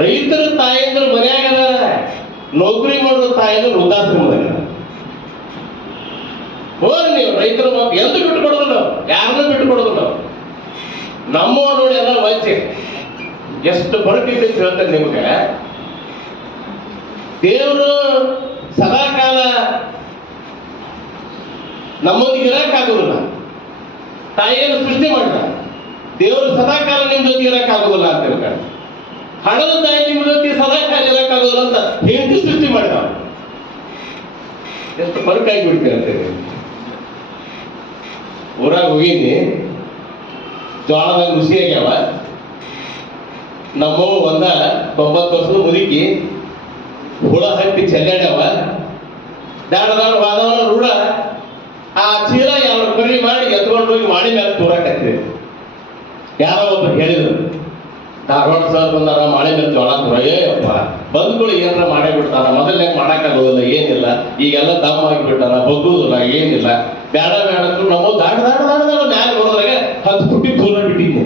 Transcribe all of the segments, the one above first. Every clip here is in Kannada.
ರೈತರ ತಾಯಂದ್ರ ಮನ್ಯಾಗ ನೌಕರಿ ಮಾಡೋ ತಾಯಂದ್ರ ವೃದ್ಧಾಶ್ರಮದಾಗ ಹೋಗಿ ನೀವು ರೈತರ ಮಕ್ಕಳು ಎಂದು ಬಿಟ್ಟು ಕೊಡೋದಿಲ್ಲ, ಯಾರನ್ನೂ ಬಿಟ್ಟು ಕೊಡೋದಿಲ್ಲ. ನಮ್ಮ ನೋಡಿ ಎಲ್ಲ ವಚ್ಚೆ ಎಷ್ಟು ಬರಕೈತೆ ಅಂತ ಹೇಳ್ತಾರೆ ನಿಮ್ಗೆ. ದೇವರು ಸದಾಕಾಲ ನಮ್ಮೊಂದಿಗೆ ಇರಕ್ಕಾಗೋದಿಲ್ಲ. ತಾಯಿಯನ್ನು ಸೃಷ್ಟಿ ಮಾಡಿದ ದೇವರು ಸದಾಕಾಲ ನಿಮ್ ಜೊತೆ ಇರಕ್ಕಾಗೋದಿಲ್ಲ ಅಂತ ಹೇಳ್ತಾರೆ. ಹಣದ ತಾಯಿ ನಿಮ್ ಜೊತೆ ಸದಾಕಾಲ ಇರಕ್ಕಾಗೋದಿಲ್ಲ ಅಂತ ಹೆಂಡತಿ ಸೃಷ್ಟಿ ಮಾಡಿದ. ಎಷ್ಟು ಫರ್ಕಾಗಿ ಬಿಡ್ತೀರ ಅಂತೇಳಿ. ಊರಾಗ ಹೋಗಿನಿ, ಜೋಳದಾಗ ರುಚಿ ಆಗ್ಯಾವ. ನಮ್ಮ ಒಂದ 90 ವರ್ಷದ ಮುದುಕಿ ಹುಳ ಹತ್ತಿ ಚೆಲ್ಲಾಡ್ಯಾವ. ದಾಡ ವಾದವನ ರೂಢ ಆ ಚೀಲ ಯಾವ ಕರಿ ಮಾಡಿ ಎತ್ಕೊಂಡು ಹೋಗಿ ಮಾಡಿ ಮೇಲೆ ತೂರಾಕತ್ತೀವಿ. ಯಾರೋ ಒಬ್ರು ಹೇಳಿದ್ರು, ಧಾರವಾಡ ಸರ್ ಬಂದಾರ ಮಾಳೆ ಮೇಲೆ ಜೋಳ ತೂರ. ಏಪ್ಪ ಬಂದ್ಗಳು ಏನಾರ ಮಾಡೇ ಬಿಡ್ತಾರ, ಮೊದಲನೇ ಮಾಡಕ್ಕಾಗೋದಿಲ್ಲ, ಏನಿಲ್ಲ. ಈಗೆಲ್ಲ ದಮ್ ಆಗಿಬಿಟ್ಟಾರ, ಬಗ್ಗುದಿಲ್ಲ, ಏನಿಲ್ಲ. ಬೇಡ ಬೇಡ ನಾವು ದಾಡ ದಾಡ ದಾಡ ದಾಡ ಮ್ಯಾಲ ಬರೋದ್ರಾಗ 10 ಪುಟ್ಟಿ ತೂರ ಬಿಟ್ಟಿದ್ನಿ.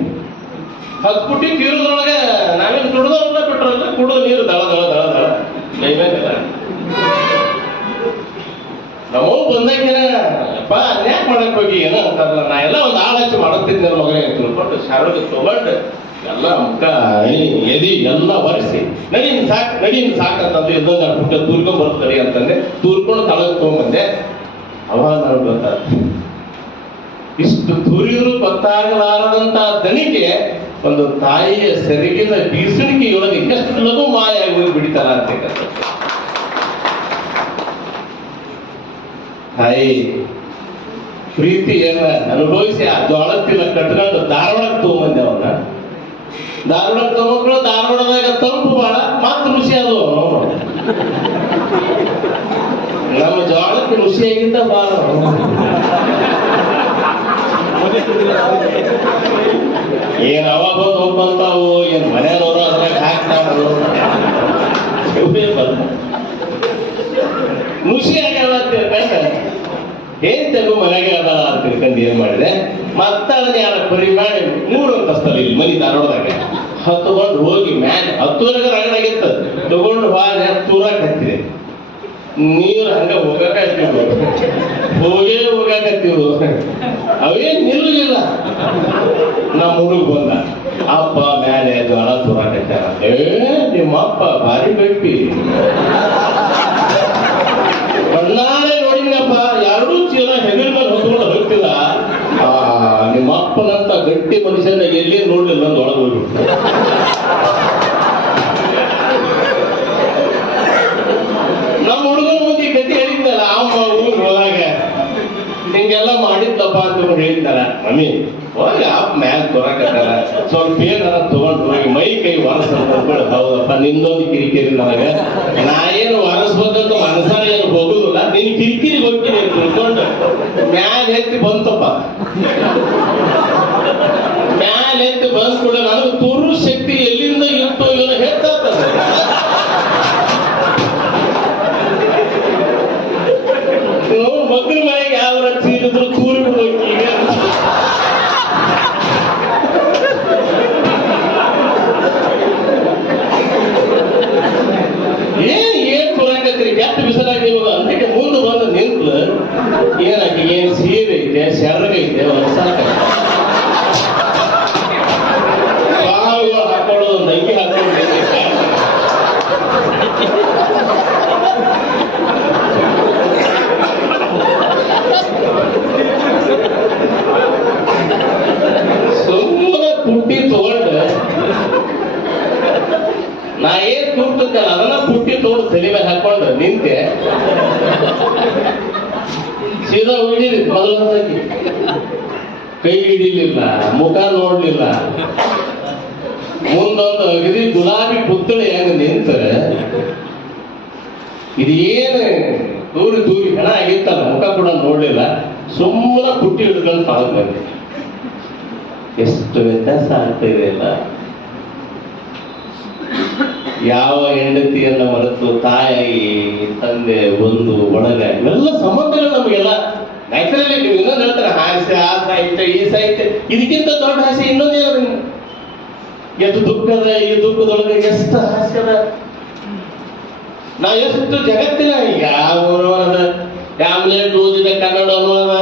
10 ಪುಟ್ಟಿ ತೀರೋದ್ರೊಳಗೆ ನಾವೇನು ಕುಡ್ದವ್ರನ್ನ ಬಿಟ್ರಲ್ಲ, ಕುಡಿದು ನೀರು ದಳ ದಳ ದಳ ದಳ ನೈವೇದ್ಯ. ನಾವು ಬಂದಾಗಪ್ಪ ಅನ್ಯಾಕ್ ಮಾಡಕ್ ಹೋಗಿ ಏನೋ ಅಂತಾರಲ್ಲ, ನಾ ಎಲ್ಲ ಒಂದು ಆಳು ಹಚ್ಚಿ ಮಾಡುತ್ತಿದ್ದೆ ಮಗನೇ ತಿಳ್ಕೊಂಡು ಶಾರುಗೆ ತಗೊಂಡು ಎಲ್ಲ ಮುಖ ಎದಿ ಎಲ್ಲ ಒರೆಸಿ ನಡೀನ್ ಸಾಕಂತಂದ್ರೆ ಇನ್ನೊಂದು ಪುಟ್ಟ ತೂರ್ಕೊಂಡ್ ಬರ್ತದೆ ಅಂತಂದ್ರೆ ತೂರ್ಕೊಂಡು ತಳಗ್ ತಗೊಂಡ್ಬಂದೆ. ಅವಾಗ ನಾನು ಗೊತ್ತಾಗ ಇಷ್ಟು ತೂರಿದ್ರು ಗೊತ್ತಾಗಲಾರದಂತ ದನಿಗೆ ಒಂದು ತಾಯಿಯ ಸೆರಗಿನ ಬೀಸಣಿಕೆಯೊಳಗೆ ಎಷ್ಟು ಲಘು ಮಾಯ ಹೋಗಿ ಬಿಡಿತಾರ ಅಂತ. ತಾಯಿ ಪ್ರೀತಿಯನ್ನ ಅನುಭವಿಸಿ ಆ ಜೋಳತ್ತಿನ ಕಟ್ಕೊಂಡು ಧಾರವಾಡಕ್ಕೆ ತಗೊಂಬಂದೆ. ಅವನ್ನ ಧಾರವಾಡಕ್ಕೆ ತಗೊಂಡ್ರು. ಧಾರವಾಡದಾಗ ತಂಪು ಬಾಳ ಮಾತು ರುಚಿ ಅದು. ನಮ್ಮ ಜೋಳಕ್ಕೆ ರುಚಿಯಾಗಿದ್ದ ಬಾಳ. ಏನ್ ಅವಾಗ ಬಂದು ಹೋಗ್ಬಂತಾವು, ಏನ್ ಮನೆಯವರು ಅದ್ರಾಗ ಹಾಕ್ತಾವು, ನುಸಿ ಆಗ್ಯಾವ ಅಂತ ತಿಳ್ಕೊಂಡ ಏನ್ ತೆಗು ಮನೆಗೆ ಅದ ಅಂತ ತಿಳ್ಕೊಂಡು ಏನ್ ಮಾಡಿದೆ, ಮತ್ತ ಅದನ್ನ ಯಾರ ಪರಿ ಮಾಡಿ 3 ಅಂತಸ್ತಲ್ಲಿ ಇಲ್ಲಿ ಮನಿ ಧಾರವಾಡದಾಗ ಹತ್ಕೊಂಡು ಹೋಗಿ ಮ್ಯಾಲೆ 10ವರೆಗೆ ರಗಡಾಗಿತ್ತ ತಗೊಂಡು ಬಾಳ ತೂರಾಕ್ ಹತ್ತಿದೆ. ನೀರು ಹಂಗ ಹೋಗಾಕತ್ತೀವಿ, ಹೋಗಾಕತ್ತೀವಿ. ಅವೇನ್ ನಿಲ್ಲಲಿಲ್ಲ. ನಮ್ಮ ಹುಡುಗ ಬಂದ, ಅಪ್ಪ ಮ್ಯಾಲೆ ಜೋಳ ತೂರಾಕತ್ತಾರ. ನಿಮ್ಮಪ್ಪ ಭಾರಿ ಗಟ್ಟಿ, ಕಣ್ಣಾರೆ ನೋಡಿನಪ್ಪ, 2 ಚೀಲ ಹೆಗಲ ಮೇಲೆ ಹೊತ್ಕೊಂಡು ಹೋಗ್ತಿಲ್ಲ. ನಿಮ್ಮ ಅಪ್ಪನಂತ ಗಟ್ಟಿ ಮನುಷ್ಯನ ಎಲ್ಲಿ ನೋಡ್ಲಿಲ್ಲ ಅಂತ ಒಳಗೆ ಹೋಗ್ಬಿಟ್ಟು. ನಮ್ಮ ಹುಡುಗನ ಮುಂದೆ ಗತಿ ಹೇಳಿದ್ದಲ್ಲ, ಅಮ್ಮ ಊರಿಗೆ ಹೋದಾಗ ಹಿಂಗೆಲ್ಲ ಮಾಡಿದ್ದಪ್ಪ ಅಂತ ಹೇಳಿದ್ದಾರ. ಮಮ್ಮಿ ಹೋಗಿ ಅಪ್ಪ ಮ್ಯಾಲ ತೋರಾಕತ್ತಲ್ಲ, ಸ್ವಲ್ಪ ಏನಾರ ತಗೊಂಡು ಹೋಗಿ ಮೈ ಕೈ ಒರೆಸ. ಹೌದಪ್ಪ ನಿಂದೊಂದು ಕಿರಿಕಿರಿ ನನಗೆ, ನಾ ಏನು ಒರೆಸ್ಬೇಕಂತ ಮನಸ್ಸಾರ ಏನು ಹೋಗುದಿಲ್ಲ, ನಿನ್ ಕಿರಿಕಿರಿ ಹೋಗ್ತೀನಿ ತಿಳ್ಕೊಂಡು ಮ್ಯಾಲ ಎತ್ತಿ ಬಂತಪ್ಪ. ಮ್ಯಾಲ ಎತ್ತಿ ಬಂದ್ ಕೂಡ ನನಗೆ ತೋರು ಶಕ್ತಿ ಎಲ್ಲಿಂದ ಇರುತ್ತೋ ಇವನು ಹೇಳ್ತಾರೆ. ಮಕ್ಕಳ ಮನೆಗೆ ಯಾವ ಸೀರಿದ್ರು ತೂರಿ ಬಿಡೋಕೆ ಈಗ ಏನ್ ಕೊಡಕತ್ರಿ ಕೆಟ್ಟ ಬಿಸಲಾಗಿ ನೀವು ಅದಕ್ಕೆ ಮುಂದೆ ಬಂದು ನಿಂತು ಏನಾಗಿ ಏನ್ ಸೀರೆ ಐತೆ, ಸೆರಗೈತೆ, ಹೊಸಾಕ ಹಾಕೊಳ್ಳೋದು, ನಂಗೆ ಹಾಕೊಳ್ಳೋದು. ಸುಮ್ಮನೆ ಪುಟ್ಟಿ ತಗೊಂಡು ನಾ ಏನ್ ಕೂರ್ತಲ್ಲ ಅದನ್ನ ಪುಟ್ಟಿ ತಗೊಂಡು ತಲೆ ಮೇಲೆ ಹಾಕೊಂಡು ನಿಂತೆ. ಸೀದಾ ಹೋಗಿದ್ರಿ ಮೊದಲನೇದಾಗಿ ಕೈ ಹಿಡಿಲಿಲ್ಲ, ಮುಖ ನೋಡ್ಲಿಲ್ಲ. ಮುಂದೊಂದು ಅಗದಿ ಗುಲಾಬಿ ಪುತ್ತಳಿ ಹೆಂಗ ನಿಂತಾರೆ, ಇದೇನು ತೂರಿ ತೂರಿ ಹೆಣ ಆಗಿತ್ತಲ್ಲ, ಮುಖ ಕೂಡ ನೋಡ್ಲಿಲ್ಲ. ಸುಮ್ಮನೆ ಪುಟ್ಟಿ ಹಿಡ್ಕೊಂಡು ಕಾಲ್ ಬಂದೆ. ಎಷ್ಟು ವ್ಯತ್ಯಾಸ ಆಗ್ತಾ ಇದೆ ಅಲ್ಲ. ಯಾವ ಹೆಂಡತಿಯನ್ನ ಮರೆತು ತಾಯಿ ತಂದೆ ಒಂದು ಒಳಗ ಇವೆಲ್ಲ ಸಂಬಂಧಗಳು ನಮಗೆಲ್ಲ ನ್ಯಾಚುರಲಿ. ನೀವು ಇನ್ನೊಂದು ಹೇಳ್ತಾರೆ ಹಾಸ್ಯ, ಆ ಸಾಹಿತ್ಯ, ಈ ಸಾಹಿತ್ಯ, ಇದಕ್ಕಿಂತ ದೊಡ್ಡ ಹಾಸ್ಯ ಇನ್ನೊಂದೇ. ಎಷ್ಟು ದುಃಖದ, ಈ ದುಃಖದೊಳಗೆ ಎಷ್ಟು ಹಾಸ್ಯದ. ನಾ ಎಷ್ಟು ಜಗತ್ತಿನ ಯಾವ ಆಮ್ಲೆಟ್ ಓದಿದೆ, ಕನ್ನಡ ಅನುವಾದ,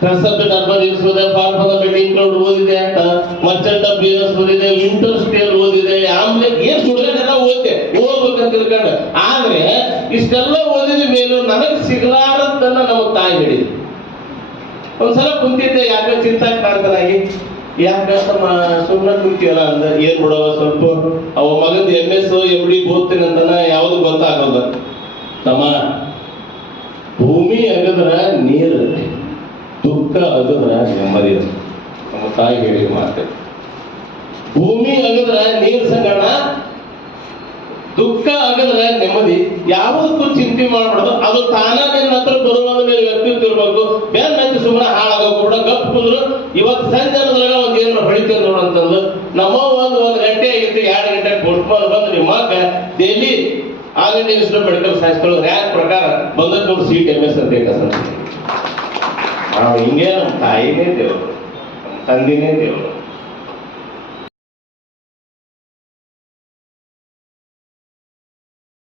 ಕನ್ಸೆಪ್ಟ್ ಡಬ್ಬದಿರಿಸೋದೆ, ಫಾರ್ಮದ ಮೀಟಿಂಗ್ ಓದಿದೆ, ಮರ್ಚೆಂಟ್ ಆಫ್ ಬಿಸಿನೆಸ್ ಓದಿದೆ, ಇಂಡಸ್ಟ್ರಿಯಲ್ ಓದಿದೆ, ಆಮ್ಲೆಟ್ ಏನ್ ಸುಳ್ಳೆಲ್ಲ ಓದಿದೆ, ಓದ್ಬೇಕಂತ ತಿಳ್ಕೊಂಡ. ಆದ್ರೆ ಇಷ್ಟೆಲ್ಲ ಓದಿದ ಮೇಲೂ ನನಗೆ ಸಿಗಲಾರದನ್ನ ನಮಗ್ ತಾಯಿ ಹಿಡಿದು. ಒಂದ್ಸಲ ಕುಂತಿದ್ದೆ, ಯಾಕೆ ಚಿಂತಾ ಕಾಡ್ತಾನಾಗಿ, ಯಾಕ ಸುಮ್ಮನೆ ಕುಂತೀವಲ್ಲ ಅಂದ. ಏನ್ ಬಿಡವ ಸ್ವಲ್ಪ ಅವ ಮಗಂದು MS MD ಓದ್ತೀನಂತನ ಯಾವ್ದು ಗೊತ್ತಾಗಲ್ಲ. ತಮ್ಮ, ಭೂಮಿ ಅಗದ್ರ ನೀರು, ದುಃಖ ಅಗದ್ರ ನೆಮ್ಮದಿ. ನಮ್ಮ ತಾಯಿ ಹೇಳಿ ಮಾತೆ, ಭೂಮಿ ಅಗದ್ರ ನೀರ್ ಸಂಗಣ, ದುಃಖ ಅಗದ್ರ ನೆಮ್ಮದಿ. ಯಾವುದಕ್ಕೂ ಚಿಂತೆ ಮಾಡ್ಬಾರ್ದು, ಅದು ತಾನ ನಿನ್ನ ಹತ್ರ ಬರುವಾಗ ನೀವು ವ್ಯಕ್ತಿತ್ವ ಇರ್ಬೇಕು. ಬೇರೆ ಮತ್ತೆ ಸುಮ್ಮನೆ ಹಾಳಾಗೋ ಕೂಡ ಗಪ್ ಕುಂದ್ರು. ಇವತ್ತು ಸಂಜೆ ಒಂದ್ ಏನಾರ ಹೊಳಿತೇವೆ ನೋಡಂತಂದು ನಮ್ಮ ಒಂದು ಗಂಟೆ ಆಗಿತ್ತು, 2 ಗಂಟೆ ಪೋಸ್ಟ್ಮಾನ್ ಬಂದು ನಿಮ್ಮ ಮಗ daily all India institute medical ಸೈನ್ಸ್ಗಳು ರ್ಯಾಂಕ್ ಪ್ರಕಾರ ಬಂದದ್ದು ನೋಡಿ ಸೀಟ್ MS ಅಂತ ನಾವು ಹಿಂಗೆ. ನಮ್ಮ ತಾಯಿನೇ ದೇವರು, ನಮ್ಮ ತಂದೆನೇ ದೇವರು.